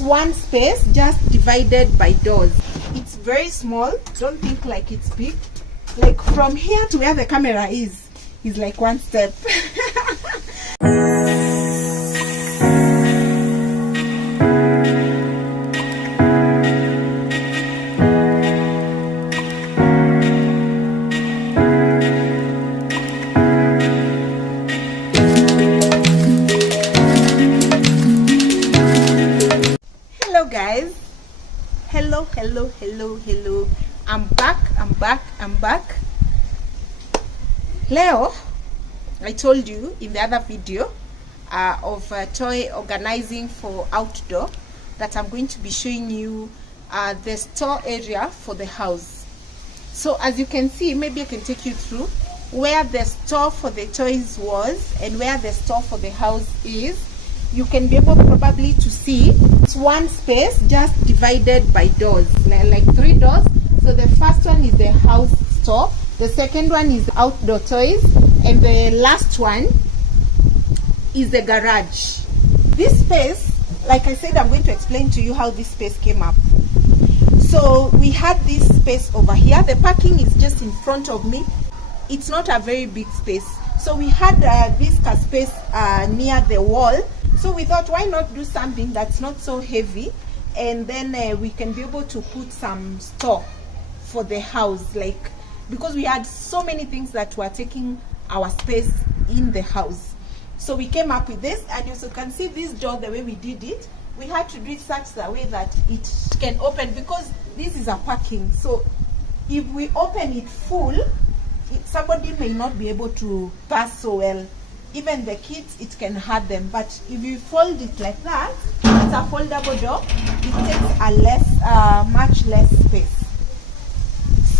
one space just divided by doors. It's very small. Don't think like it's big. Like from here to where the camera is like one step. Hello guys, hello. I'm back. Leo, I told you in the other video of toy organizing for outdoor that I'm going to be showing you the store area for the house. So as you can see, maybe I can take you through where the store for the toys was and where the store for the house is. You can be able probably to see it's one space just divided by doors, like 3 doors. So the first one is the house store, the second one is outdoor toys, and the last one is the garage. This space, like I said, I'm going to explain to you how this space came up. So we had this space over here. The parking is just in front of me. It's not a very big space. So we had this space near the wall. So we thought, why not do something that's not so heavy, and then we can be able to put some store for the house, like, because we had so many things that were taking our space in the house. So we came up with this, and you can see this door, the way we did it, we had to do it such a way that it can open, because this is a parking. So if we open it full, somebody may not be able to pass so well. Even the kids, it can hurt them. But if you fold it like that, it's a foldable door. It takes a much less space.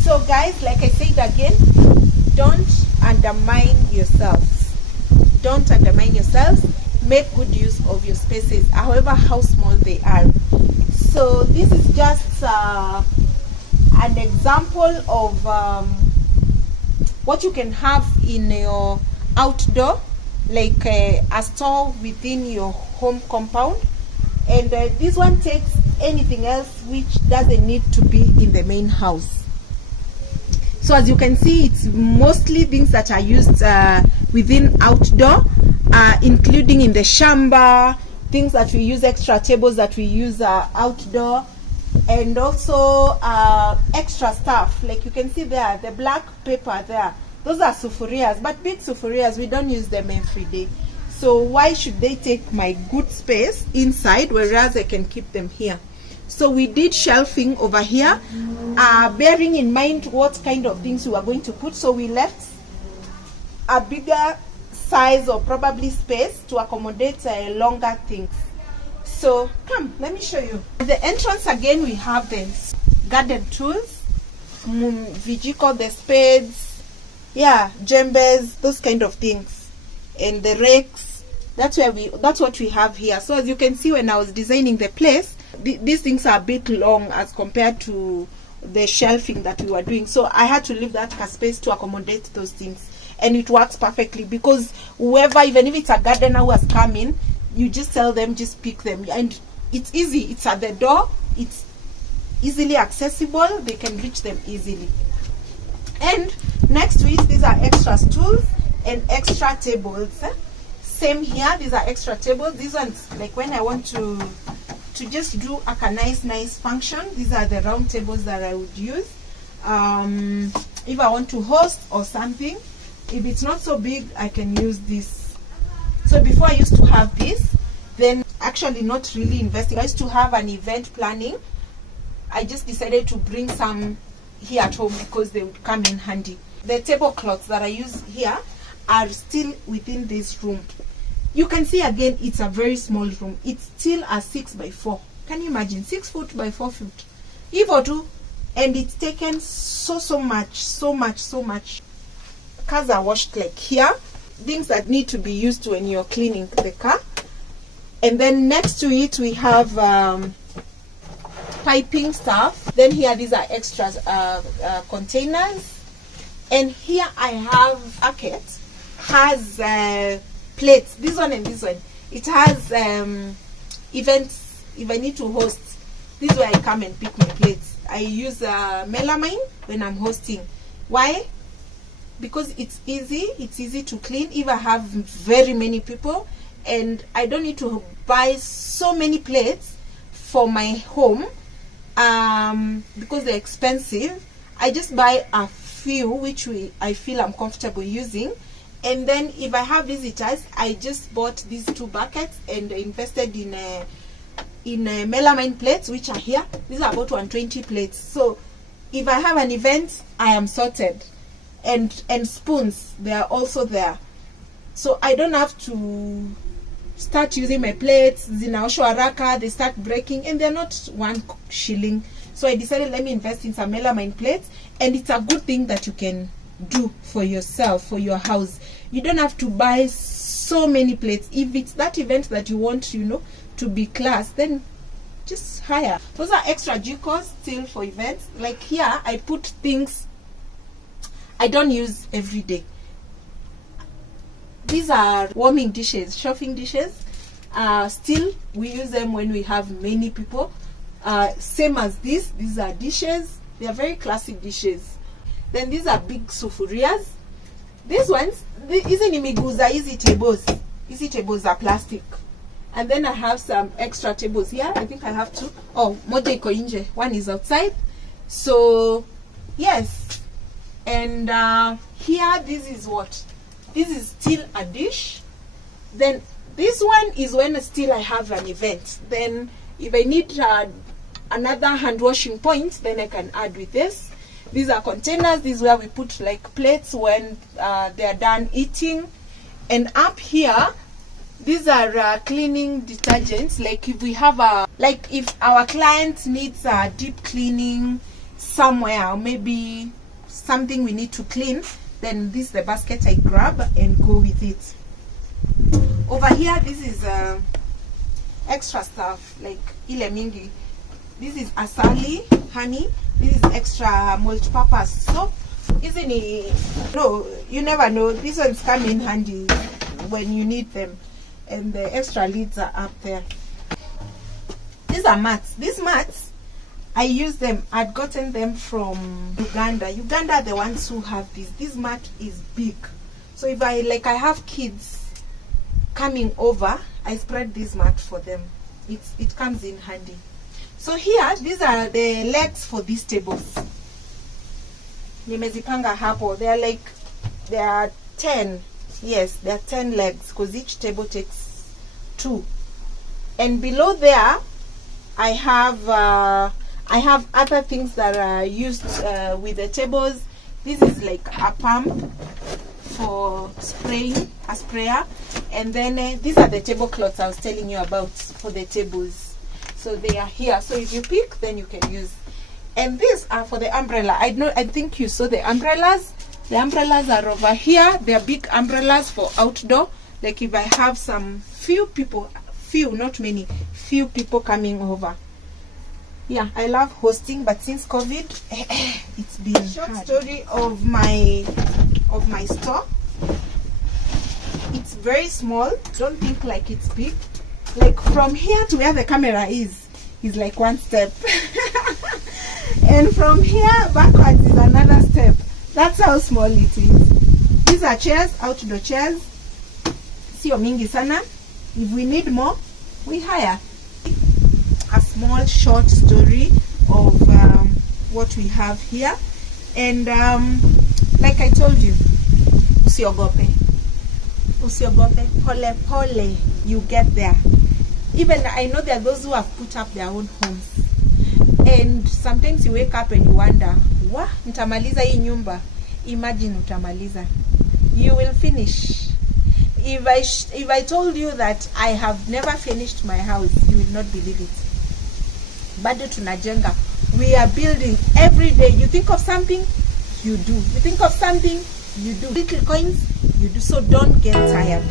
So guys, like I said again, don't undermine yourselves. Don't undermine yourselves. Make good use of your spaces, however how small they are. So this is just an example of what you can have in your outdoor, like a store within your home compound. And this one takes anything else which doesn't need to be in the main house. So as you can see, it's mostly things that are used within outdoor, including in the shamba, things that we use, extra tables that we use outdoor, and also extra stuff. Like you can see there, the black paper there, those are sufurias, but big sufurias, we don't use them every day. So why should they take my good space inside, whereas I can keep them here? So we did shelving over here, bearing in mind what kind of things we were going to put. So we left a bigger size or probably space to accommodate longer things. So come, let me show you. At the entrance again, we have the garden tools, vijiko, the spades, yeah, djembes, those kind of things, and the rakes. That's what we have here. So as you can see, when I was designing the place, these things are a bit long as compared to the shelving that we were doing. So I had to leave that space to accommodate those things, and it works perfectly, because whoever, even if it's a gardener who has come in, you just tell them, just pick them, and it's easy. It's at the door, it's easily accessible, they can reach them easily. And next to it, these are extra stools and extra tables. Same here, these are extra tables. These ones, like when I want to just do a nice function, these are the round tables that I would use if I want to host or something. If it's not so big, I can use this. So before I used to have this, then actually not really investing. I used to have an event planning. I just decided to bring some here at home because they would come in handy. The tablecloths that I use here are still within this room. You can see again, it's a very small room. It's still a 6 by 4. Can you imagine? 6 foot by 4 foot. Evo too. And it's taken so much. Cars are washed like here. Things that need to be used when you're cleaning the car. And then next to it, we have piping stuff. Then here, these are extra containers. And here I have bucket, has plates, this one and this one. It has events if I need to host, this is where I come and pick my plates. I use melamine when I'm hosting. Why? Because it's easy to clean if I have very many people, and I don't need to buy so many plates for my home because they're expensive. I just buy a few which I feel I'm comfortable using, and then if I have visitors, I just bought these 2 buckets and invested in melamine plates, which are here. These are about 120 plates. So if I have an event, I am sorted. And spoons, they are also there, so I don't have to start using my plates. Zinaoshwa haraka, they start breaking, and they're not 1 shilling. So I decided, let me invest in some melamine plates, and it's a good thing that you can do for yourself, for your house. You don't have to buy so many plates. If it's that event that you want, you know, to be class, then just hire. Those are extra jikos still for events. Like here, I put things I don't use every day. These are warming dishes, chafing dishes. Still, we use them when we have many people. Same as this, these are dishes. They are very classic dishes. Then these are big sufurias. These ones, hizi ni miguza, easy tables. Easy tables are plastic. And then I have some extra tables here. I think I have 2. Oh, moja iko nje. 1 is outside. So, yes. And here, this is what? This is still a dish. Then this one is when still I have an event. Then if I need another hand washing point, then I can add with this. These are containers. This is where we put like plates when they are done eating. And up here, these are cleaning detergents. Like if we have if our client needs a deep cleaning somewhere, or maybe something we need to clean, then this is the basket I grab and go with it. Over here, this is extra stuff like ile mingi. This is asali, honey. This is extra multi-purpose soap. Isn't it? No, you never know. These ones come in handy when you need them. And the extra lids are up there. These are mats. These mats, I use them. I'd gotten them from Uganda. Uganda are the ones who have this. This mat is big. So if I have kids coming over, I spread this mat for them. It comes in handy. So here, these are the legs for these tables. Nimezipanga hapo. There are 10. Yes, there are 10 legs because each table takes 2. And below there, I have other things that are used with the tables. This is like a pump for spraying, a sprayer. And then these are the tablecloths I was telling you about for the tables. So they are here. So if you pick, then you can use. And these are for the umbrella. I think you saw the umbrellas. The umbrellas are over here. They are big umbrellas for outdoor. Like if I have some few people, not many, few people coming over. Yeah, I love hosting, but since COVID, it's been short hard. Story of my store. It's very small. Don't think like it's big. Like from here to where the camera is like 1 step. And from here backwards is another step. That's how small it is. These are chairs, outdoor chairs. Sio mingi sana. If we need more, we hire. A small short story of what we have here. And like I told you, usiogope. Usiogope. Pole pole. You get there. Even I know there are those who have put up their own homes. And sometimes you wake up and you wonder, wah, nitamaliza hii nyumba. Imagine utamaliza. You will finish. If I told you that I have never finished my house, you will not believe it. Bado tunajenga. We are building every day. You think of something, you do. You think of something, you do. Little coins, you do. So don't get tired.